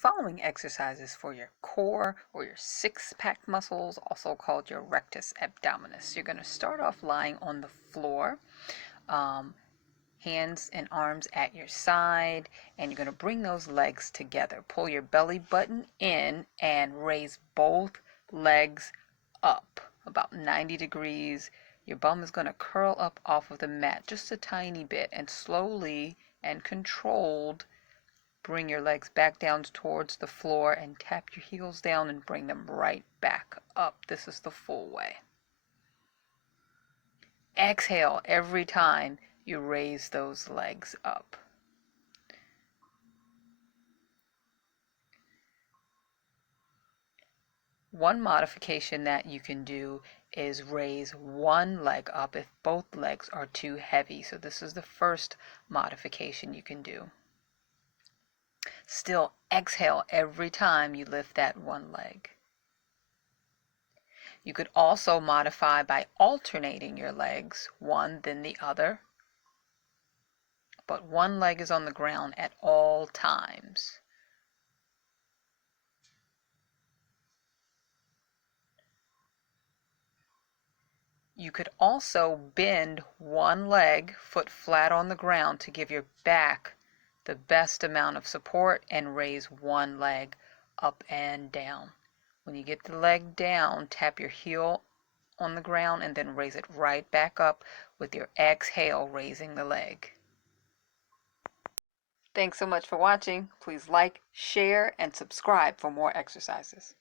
following exercise is for your core or your six-pack muscles, also called your rectus abdominis. You're going to start off lying on the floor, hands and arms at your side, and you're going to bring those legs together. Pull your belly button in and raise both legs up about 90 degrees. Your bum is going to curl up off of the mat just a tiny bit, and slowly and controlled bring your legs back down towards the floor and tap your heels down and bring them right back up. This is the full way. Exhale every time you raise those legs up. One modification that you can do is raise one leg up if both legs are too heavy. So this is the first modification you can do. Still exhale every time you lift that one leg. You could also modify by alternating your legs, one then the other, but one leg is on the ground at all times. You could also bend one leg, foot flat on the ground, to give your back the best amount of support and raise one leg up and down. When you get the leg down, tap your heel on the ground and then raise it right back up with your exhale, raising the leg. Thanks so much for watching. Please like, share, and subscribe for more exercises.